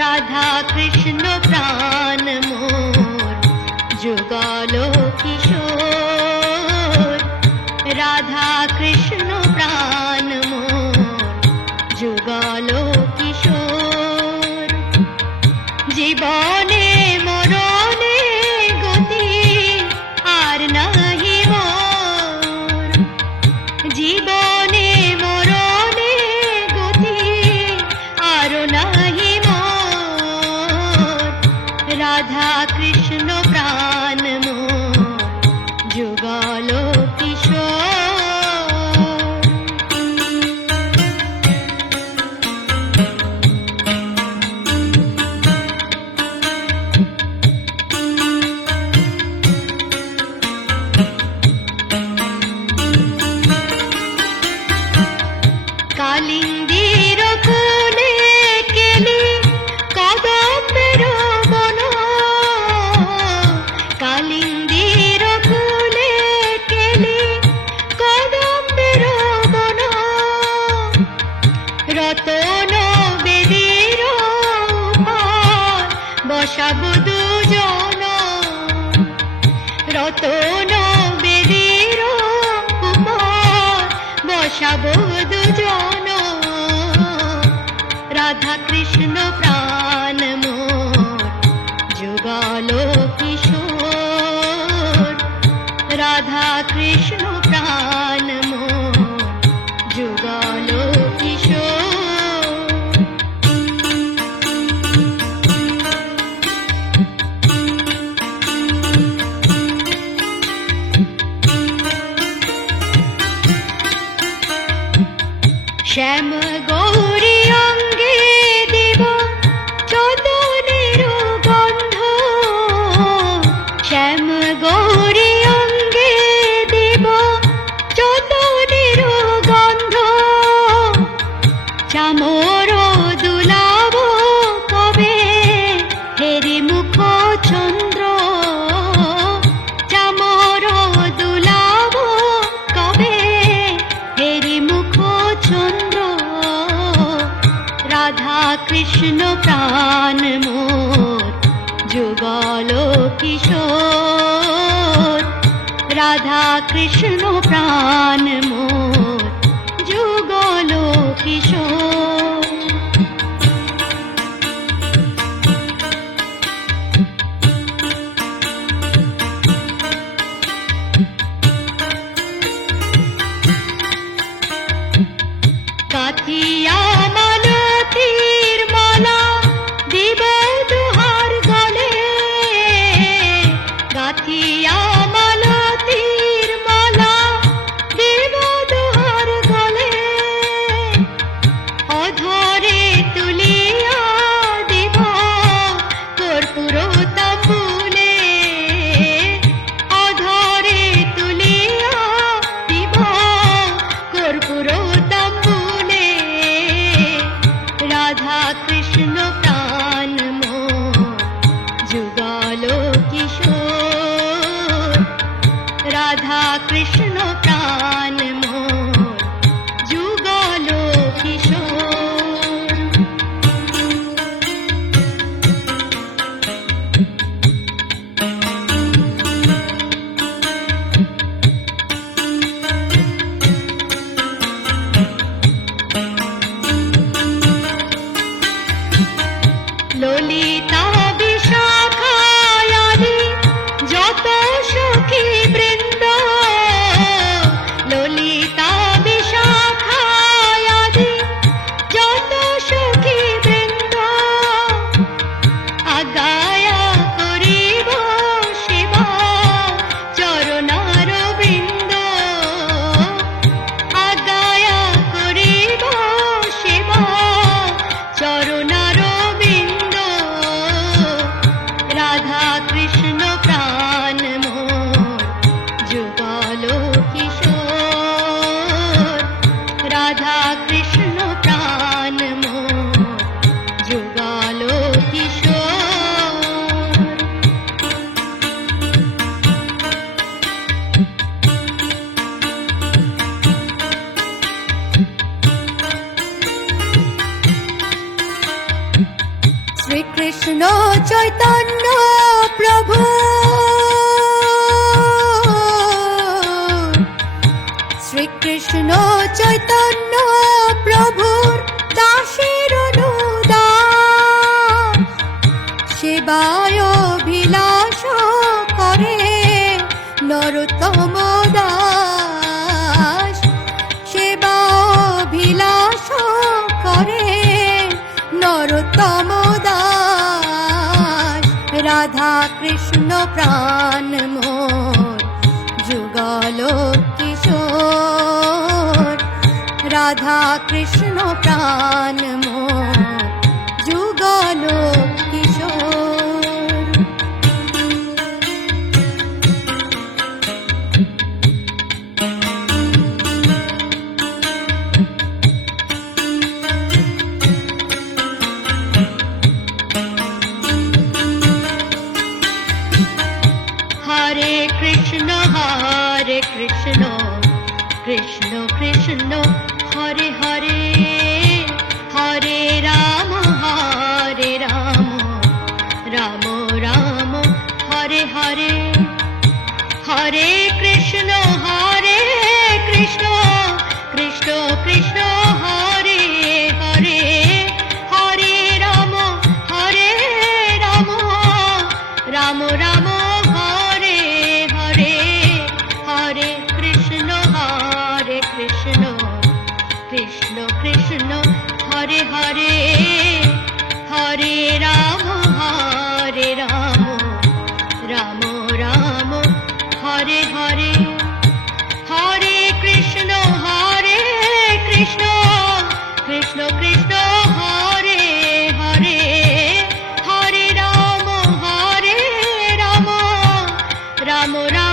রাধা কৃষ্ণ প্রাণ মোর যুগলো কিশোর, রাধা কৃষ্ণ প্রাণ মোর যুগলো কিশোর। জীবনে মরণে গতি আর নাহি মোর, জীবনে মরণে গতি আর নাহি মোর, রাধা কৃষ্ণ প্রাণ মোর যুগলো কিশোর। কালিন্দীর কোলে কেলি কদম্বের বন, কালিন্দীর কোলে কেলি কদম্বের বন, রতন বেদীর বসাব দুজন, রতন বেদীর বসাব দুজন, রাধা কৃষ্ণ প্রাণ মোর যুগলো কিশোর, রাধা কৃষ্ণ প্রাণ মোর যুগলো কিশোর। শ্যাম গৌরী অঙ্গে দেব চন্দনের গন্ধ, শ্যাম গৌরী অঙ্গে দেব চন্দনের গন্ধ, চামর দুলাব কবে হেরি মুখ চন্দ্র, চামর দুলাব কবে হেরি মুখ চন্দ্র, রাধা কৃষ্ণ প্রাণ মোর যুগলো কিশোর, রাধা কৃষ্ণ প্রাণ মোর যুগলো কিশোর। কাঠিয়া মালতীর মালা দিব দুহার গলে, কাঠিয়া মালতীর মালা দিব দুহার গলে, অধরে তুলিয়া দিব কর্পূর তাম্বুলে, অধরে তুলিয়া দিব কর্পূর তাম্বুলে, রাধা কৃষ্ণ প্রাণ মোর যুগলো কিশোর, চৈতন্য প্রভু, শ্রীকৃষ্ণ চৈতন্য প্রভুর দাসের অনুদাস, সেবায় অভিলাষ করে নরোত্তম দাস, সেবা অভিলাষ করে নরোত্তম দাস। রাধা কৃষ্ণ প্রাণ মোর যুগল কিশোর, রাধা কৃষ্ণ প্রাণ মোর যুগল কিশোর। হরে কৃষ্ণ কৃষ্ণ কৃষ্ণ হরে হরে, হরে রাম রাম রাম হরে হরে, হরে কৃষ্ণ কৃষ্ণ কৃষ্ণ হরে হরে, হরে রাম রাম রাম হরে হরে, হরে কৃষ্ণ কৃষ্ণ কৃষ্ণ হরে হরে, হরে রাম রাম রাম হরে হরে, হরে কৃষ্ণ কৃষ্ণ কৃষ্ণ হরে হরে, হরে রাম রাম রাম